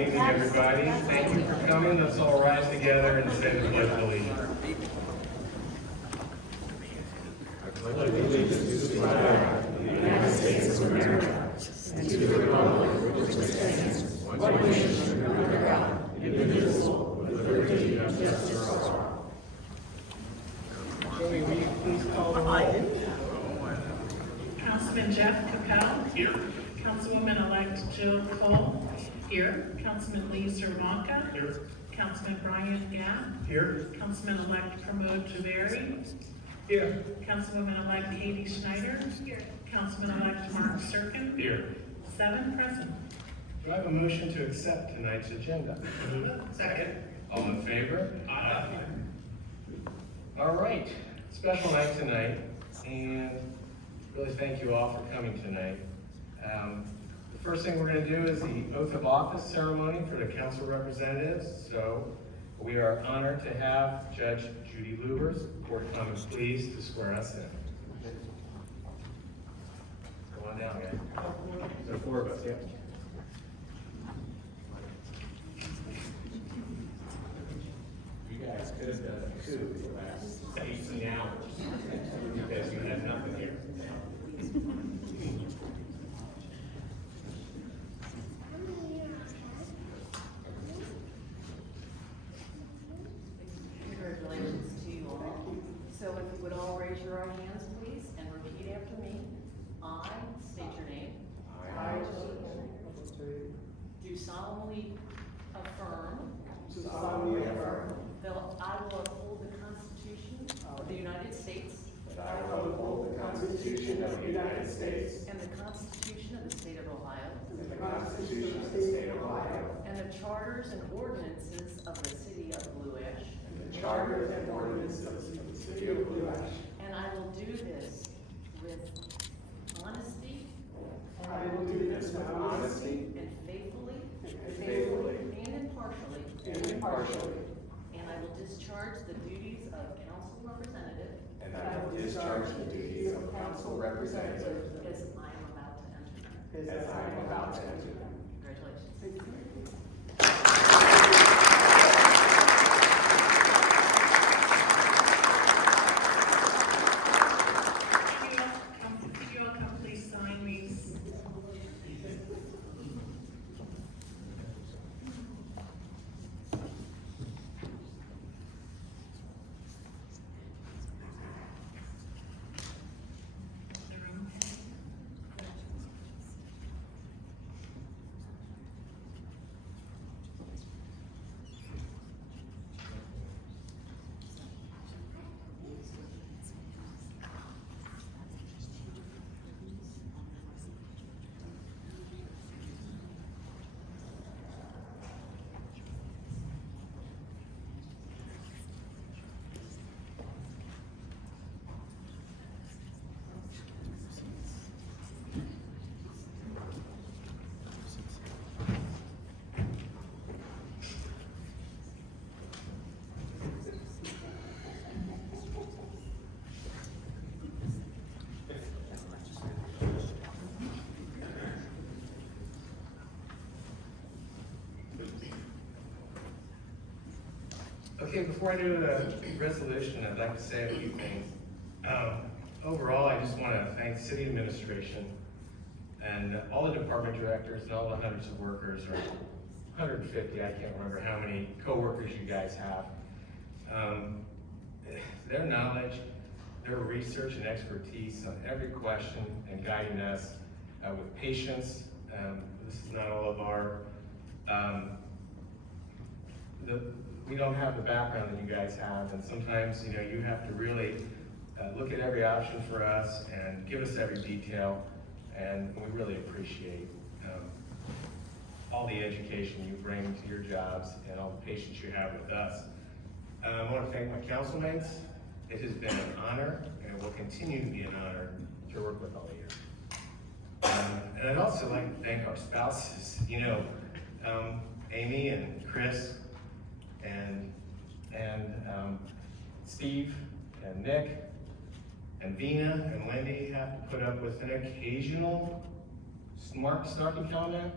evening, everybody. Thank you for coming. Let's all rise together and say the Pledge of Allegiance. I pledge allegiance to the flag of the United States of America and to the republic for which it stands, one nation under God, indivisible, with liberty and justice for all. Jody, will you please call the roll? Councilman Jeff Capel. Here. Councilwoman-elect Jill Cole. Here. Councilman Lee Cervanka. Here. Councilman Brian Gatt. Here. Councilman-elect Pramod Javeri. Here. Councilwoman-elect Katie Schneider. Here. Councilman-elect Mark Serkin. Here. 7 present. Do I have a motion to accept tonight's agenda? Second. All in favor? Aye. All right, special night tonight, and really thank you all for coming tonight. The first thing we're going to do is the oath of office ceremony for the council representatives. So we are honored to have Judge Jody Luebbers, Court of Common Pleas, to swear us in. Come on down, guys. There are 4 of us, yeah. You guys could have done a coup for the last 18 hours because you had nothing here. Congratulations to you all. So if you would all raise your right hands, please, and repeat after me. I state your name. I, Do solemnly affirm do solemnly affirm that I will uphold the Constitution of the United States that I will uphold the Constitution of the United States and the Constitution of the State of Ohio and the Constitution of the State of Ohio and the charters and ordinances of the City of Blue Ash, and the charters and ordinances of the City of Blue Ash. and I will do this with honesty I will do this with honesty and faithfully and faithfully and impartially, and impartially, and I will discharge the duties of council representative and I will discharge the duties of council representative as I am about to enter. as I am about to enter them. Congratulations. Could you all come please sign these? Okay, before I do the resolution, I'd like to say a few things. Overall, I just want to thank city administration and all the department directors and all the hundreds of workers, or 150, I can't remember how many co-workers you guys have. Their knowledge, their research and expertise on every question and guiding us with patience. This is not all of our, we don't have the background that you guys have, and sometimes, you know, you have to really look at every option for us and give us every detail, and we really appreciate all the education you bring to your jobs and all the patience you have with us. I want to thank my councilmates. It has been an honor, and it will continue to be an honor to work with all of you. And I'd also like to thank our spouses, you know, Amy and Chris, and Steve and Nick and Vina and Wendy have to put up with an occasional snarky comment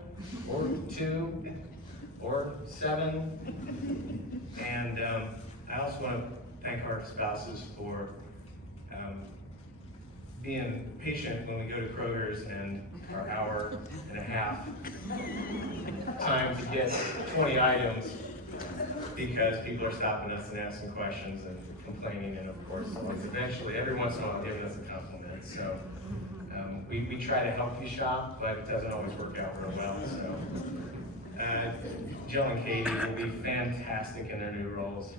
or two, or 7. And I also want to thank our spouses for being patient when we go to Kroger's and our hour and a half time to get 20 items, because people are stopping us and asking questions and complaining, and of course, eventually, every once in a while, giving us a compliment. So we try to help you shop, but it doesn't always work out real well. So Jill and Katie will be fantastic in their new roles.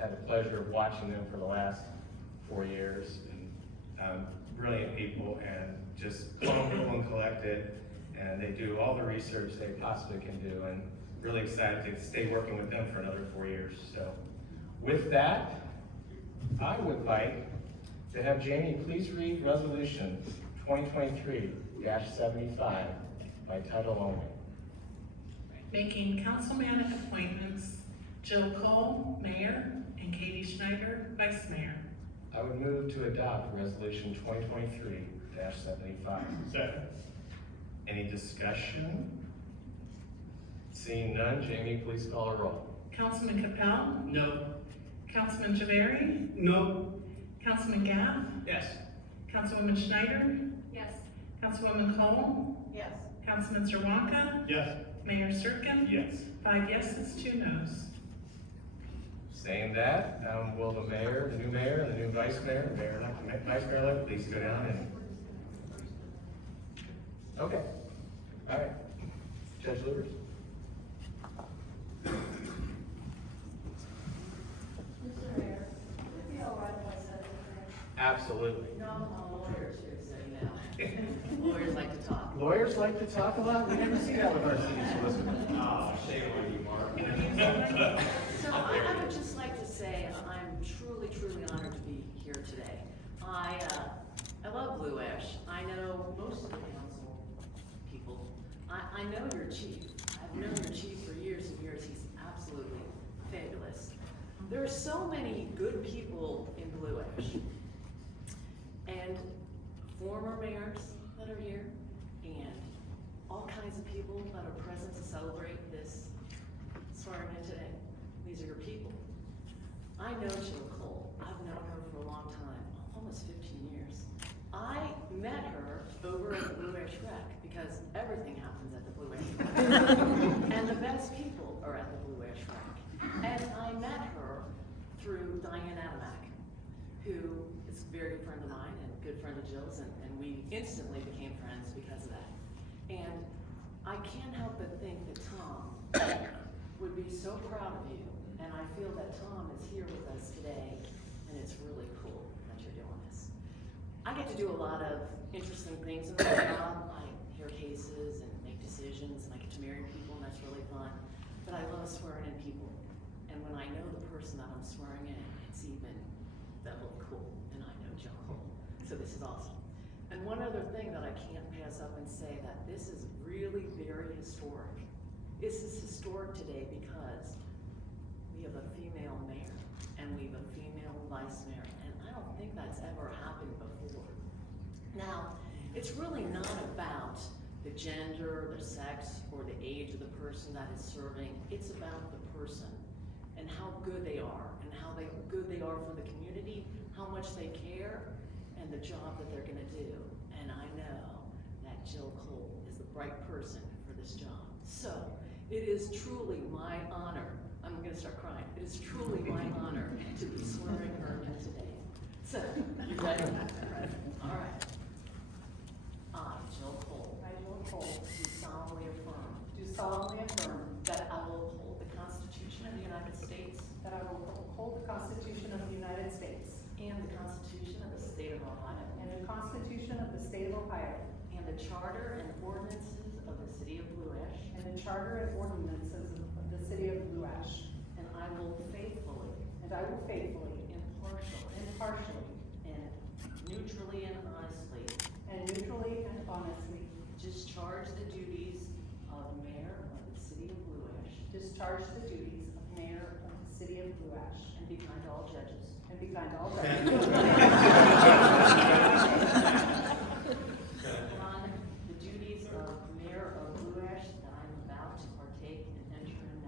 Had the pleasure of watching them for the last 4 years. And, brilliant people, and just calm, cool, and collected. And they do all the research they possibly can do, and really excited to stay working with them for another 4 years. So with that, I would like to have Jamie please read Resolution 2023-75 by title only. Making councilman appointments, Jill Cole, Mayor, and Katie Schneider, Vice Mayor. I would move to adopt Resolution 2023-75. Second. Any discussion? Seeing none, Jamie, please call a roll. Councilman Capell, No. Councilman Javari, No. Councilman Gath, Yes. Councilwoman Schneider, Yes. Councilwoman Cole, Yes. Councilman Zerwanka, Yes. Mayor Serkin. Yes. 5 yeses, 2 nos. Saying that, will the mayor, the new mayor, and the new vice mayor, the mayor-elect, the vice mayor-elect, please go down and... Okay. All right. Judge Luebbers? Mr. Mayor, would it be all right if I said anything? Absolutely. No, I'm a lawyer too, so you know. Lawyers like to talk. Lawyers like to talk a lot. We never see that with our city solicitor. Oh, shame on you, Mark. So I would just like to say I'm truly, truly honored to be here today. I love Blue Ash. I know most of the council people. I know your chief. I've known your chief for years and years. He's absolutely fabulous. There are so many good people in Blue Ash. And former mayors that are here, and all kinds of people that are present to celebrate this swearing in today. These are your people. I know Jill Cole. I've known her for a long time, almost 15 years. I met her over at the Blue Ash Rec, because everything happens at the Blue Ash Rec. And the best people are at the Blue Ash Rec. And I met her through Diane Adamak, who is a very good friend of mine and a good friend of Jill's, and we instantly became friends because of that. And I can't help but think that Tom would be so proud of you, and I feel that Tom is here with us today, and it's really cool that you're doing this. I get to do a lot of interesting things in my job. I hear cases and make decisions, and I get to marry people, and that's really fun. But I love swearing in people, and when I know the person that I'm swearing in, it's even doubly cool, and I know Jill Cole. So this is awesome. And one other thing that I can't pass up and say, that this is really very historic. This is historic today because we have a female mayor and we have a female vice mayor, and I don't think that's ever happened before. Now, it's really not about the gender, the sex, or the age of the person that is serving. It's about the person and how good they are, and how good they are for the community, how much they care, and the job that they're gonna do. And I know that Jill Cole is the right person for this job. So, it is truly my honor, I'm gonna start crying, it is truly my honor to be swearing her in today. So, you ready? All right. I, Jill Cole. I, Jill Cole, Do solemnly affirm do solemnly affirm that I will uphold the Constitution of the United States that I will uphold the Constitution of the United States and the Constitution of the State of Ohio and the Constitution of the State of Ohio and the Charter and ordinances of the City of Blue Ash, and the Charter and ordinances of the City of Blue Ash, and I will faithfully, and I will faithfully, impartially, impartially, and neutrally and honestly discharge the duties of Mayor of the City of Blue Ash, discharge the duties of Mayor of the City of Blue Ash, and be kind to all judges. and be kind to all judges. On the duties of Mayor of Blue Ash that I am about to partake and enter into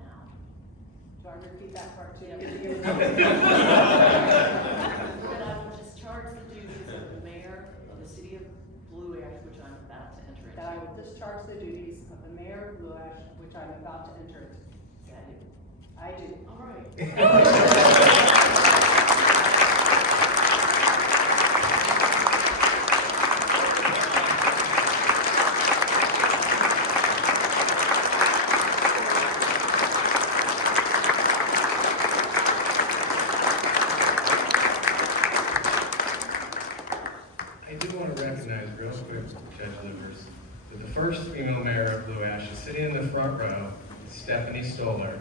want to repeat that part too? That I will discharge the duties of the mayor of the city of Blue Ash, which I'm about to enter into. That I will discharge the duties of the mayor of Blue Ash, which I'm about to enter into. Is that it? I do. All right. I do want to recognize real quick, Judge Luebbers, that the first female mayor of Blue Ash is sitting in the front row, Stephanie Stoller,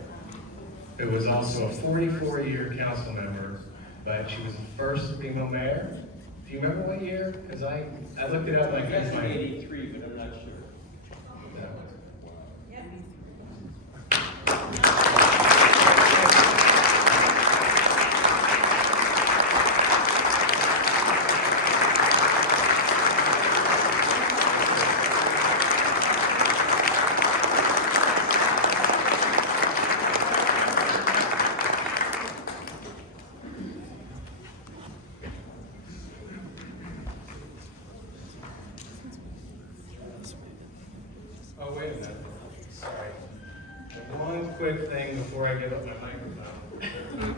who was also a 44-year council member, but she was the first female mayor. Do you remember what year? Because I looked it up and I couldn't That's find it. 83, but I'm not sure. That was- Oh, wait a minute. Sorry. One quick thing before I give up my microphone.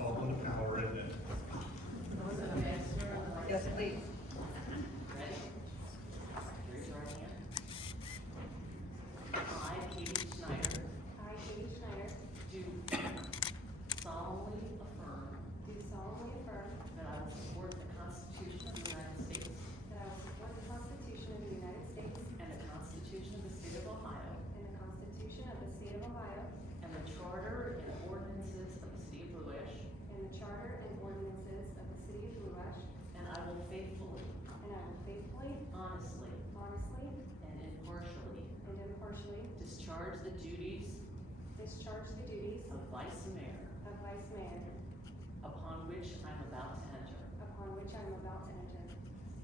All in the power of it. Yes, please. Ready? Raise your right hand. I, Katie Schneider, I, Katie Schneider, do solemnly affirm do solemnly affirm that I will support the Constitution of the United States that I will support the Constitution of the United States and the Constitution of the State of Ohio and the Constitution of the State of Ohio and the Charter and ordinances of the City of Blue Ash, and the Charter and ordinances of the City of Blue Ash, and I will faithfully, honestly, honestly, and impartially and impartially discharge the duties discharge the duties of Vice Mayor of Vice Mayor upon which I am about to enter. upon which I am about to enter.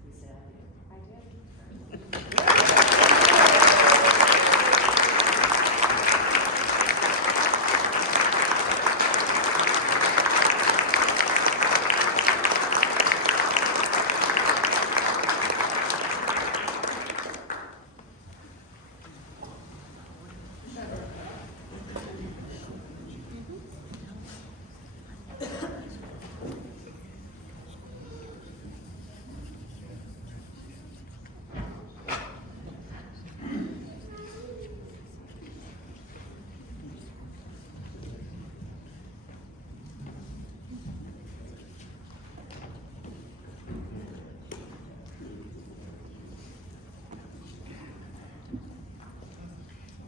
Please say I do. I do.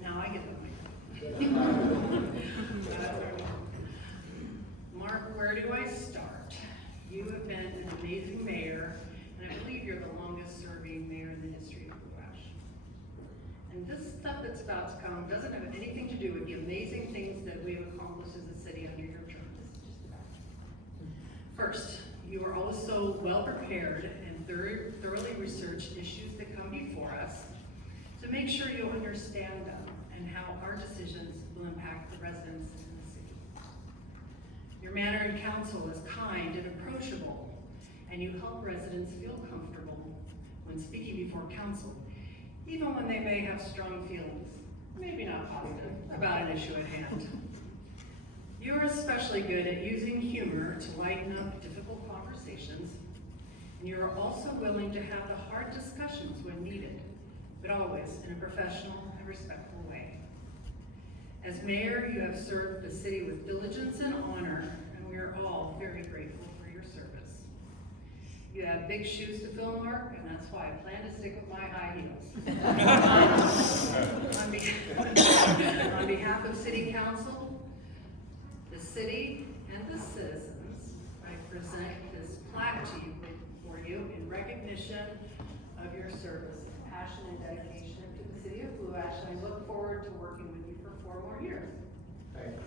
Now I get the mic. Mark, where do I start? You have been an amazing mayor, and I believe you're the longest serving mayor in the history of Blue Ash. And this stuff that's about to come doesn't have anything to do with the amazing things that we have accomplished as a city under your term. First, you are always so well prepared and thoroughly researched issues that come before us to make sure you understand them and how our decisions will impact the residents in the city. Your manner in council is kind and approachable, and you help residents feel comfortable when speaking before council, even when they may have strong feelings, maybe not positive, about an issue at hand. You are especially good at using humor to lighten up difficult conversations, and you are also willing to have the hard discussions when needed, but always in a professional and respectful way. As mayor, you have served the city with diligence and honor, and we are all very grateful for your service. You have big shoes to fill, Mark, and that's why I plan to stick with my high heels. On behalf of City Council, the city, and the citizens, I present this plaque to you for you in recognition of your service, passion, and dedication to the city of Blue Ash, and I look forward to working with you for 4 more years. Thank you.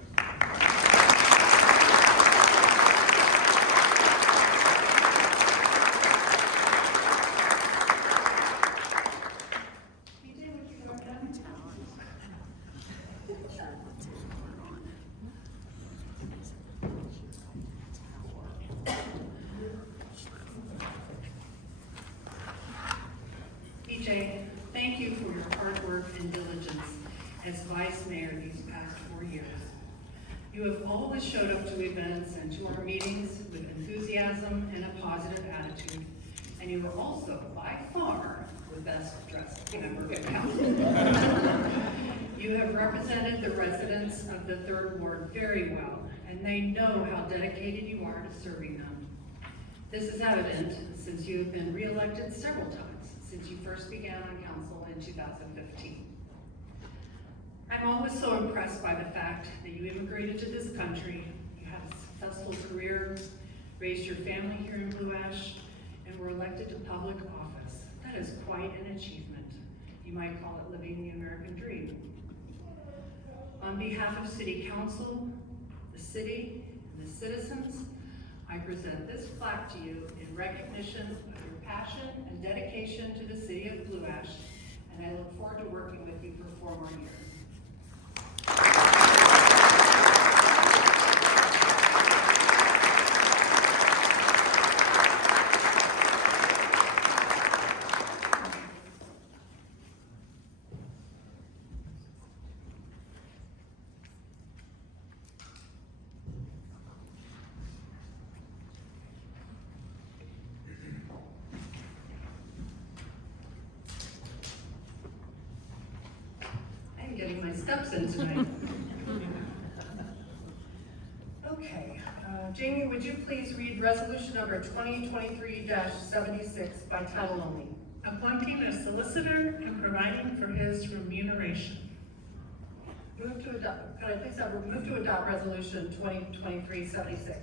PJ, would you come down? PJ, thank you for your hard work and diligence as vice mayor these past 4 years. You have always showed up to events and to our meetings with enthusiasm and a positive attitude, and you are also by far the best dressed member of council. You have represented the residents of the 3rd Ward very well, and they know how dedicated you are to serving them. This is evident since you have been re-elected several times since you first began on council in 2015. I'm always so impressed by the fact that you immigrated to this country, you had a successful career, raised your family here in Blue Ash, and were elected to public office. That is quite an achievement. You might call it living the American dream. On behalf of City Council, the city, and the citizens, I present this plaque to you in recognition of your passion and dedication to the city of Blue Ash, and I look forward to working with you for 4 more years. I'm getting my steps in tonight. Okay, Jamie, would you please read resolution number 2023-76 by title only? Appointing a solicitor and providing for his remuneration. Move to adopt, could I please have, move to adopt resolution 2023-76?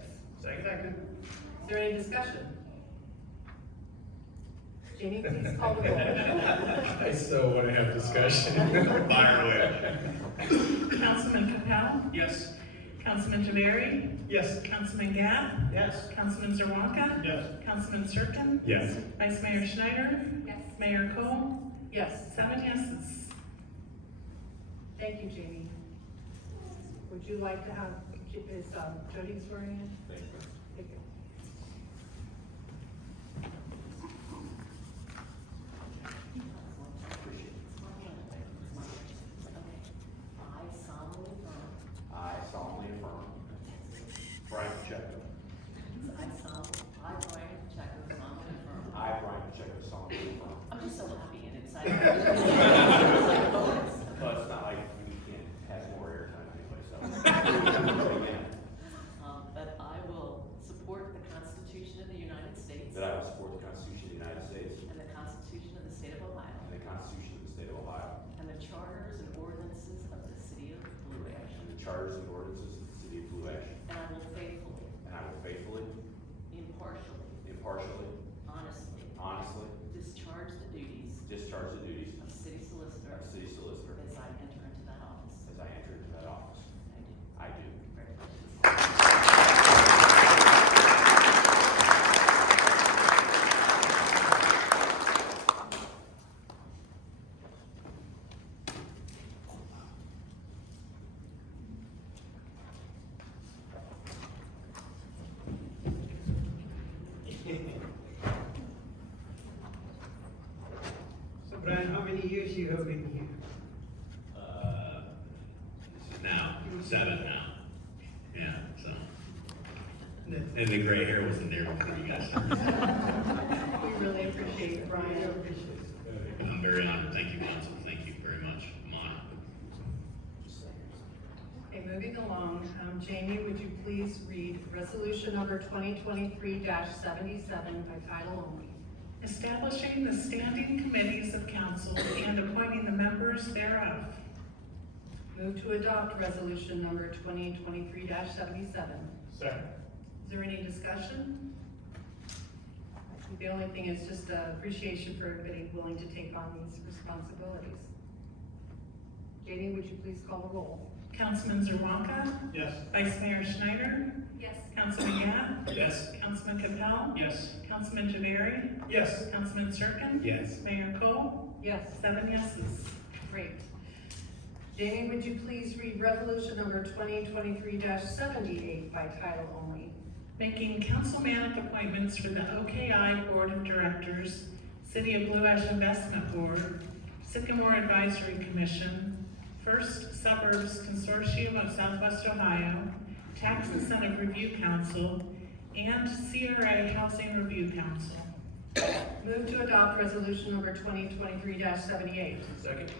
Second. Is there any discussion? Jamie, please call the roll. I so want to have discussion. Fire away. Councilman Capell? Yes. Councilman Javari? Yes. Councilman Gath? Yes. Councilman Zerwanka? Yes. Councilman Serkin? Yes. Vice Mayor Schneider? Yes. Mayor Cole? Yes, 7 yeses. thank you, Jamie. Would you like to have, is Jody swearing in? Thank you. Thank you. I solemnly affirm. Brian Pacheco. I, Brian Pacheco, solemnly affirm. I, Brian Pacheco, solemnly affirm. I'm just so happy and excited. It's like a bonus. But it's not like we can't have more airtime anyway, so. Again, That I will support the Constitution of the United States that I will support the Constitution of the United States and the Constitution of the State of Ohio and the Constitution of the State of Ohio and the charters and ordinances of the City of Blue Ash. and the charters and ordinances of the City of Blue Ash. And I will faithfully, And I will faithfully, impartially, honestly, discharge the duties discharge the duties of City Solicitor of City Solicitor as I enter into that office. as I enter into that office. I do. I do. Congratulations. So Brian, how many years you have been here? This is now 7 now. Yeah, so. That- And the gray hair wasn't there before you guys started. We really appreciate it, I Brian. appreciate it. I'm very honored. Thank you, council. Thank you very much. I'm honored. Okay, moving along, Jamie, would you please read resolution number 2023-77 by title only? Establishing the standing committees of council and appointing the members thereof. Move to adopt resolution number 2023-77. Second. Is there any discussion? The only thing is just appreciation for everybody willing to take on these responsibilities. Jamie, would you please call the roll? Councilman Zerwanka? Yes. Vice Mayor Schneider? Yes. Councilman Gath? Yes. Councilman Capell? Yes. Councilman Javari? Yes. Councilman Serkin? Yes. Mayor Cole? Yes. 7 yeses. Great. Jamie, would you please read resolution number 2023-78 by title only? Making councilmanic appointments for the OKI Board of Directors, City of Blue Ash Investment Board, Sycamore Advisory Commission, First Suburbs Consortium of Southwest Ohio, Tax Incentive Review Council, and CRA Housing Review Council. Move to adopt resolution number 2023-78. Second.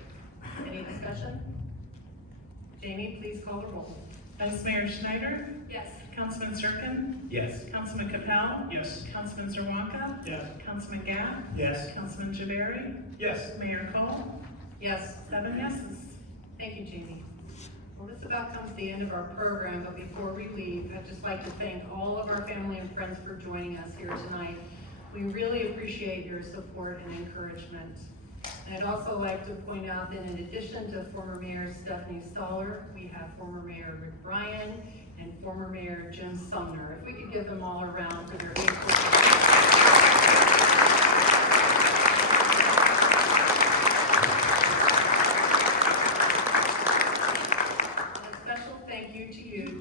Any discussion? Jamie, please call the roll. Vice Mayor Schneider? Yes. Councilman Serkin? Yes. Councilman Capell? Yes. Councilman Zerwanka? Yes. Councilman Gath? Yes. Councilman Javari? Yes. Mayor Cole? Yes. 7 yeses. Thank you, Jamie. Well, this about comes to the end of our program, but before we leave, I'd just like to thank all of our family and friends for joining us here tonight. We really appreciate your support and encouragement. And I'd also like to point out that in addition to former Mayor Stephanie Stoller, we have former Mayor Rick Bryan and former Mayor Jim Sumner. If we could give them all a round for their 8 years.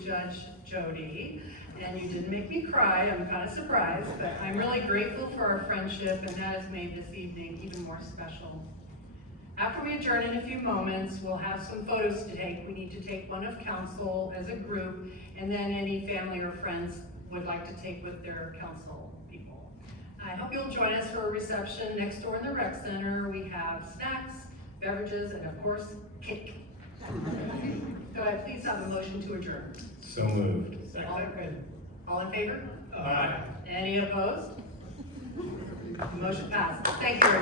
Judge Jody, and you didn't make me cry. I'm kind of surprised, but I'm really grateful for our friendship, and that has made this evening even more special. After we adjourn in a few moments, we'll have some photos to take. We need to take one of council as a group, and then any family or friends would like to take with their council people. I hope you'll join us for a reception next door in the rec center. We have snacks, beverages, and of course, cake. Could I please have a motion to adjourn? So moved. All in favor? Aye. Any opposed? Motion passed. Thank you, everyone.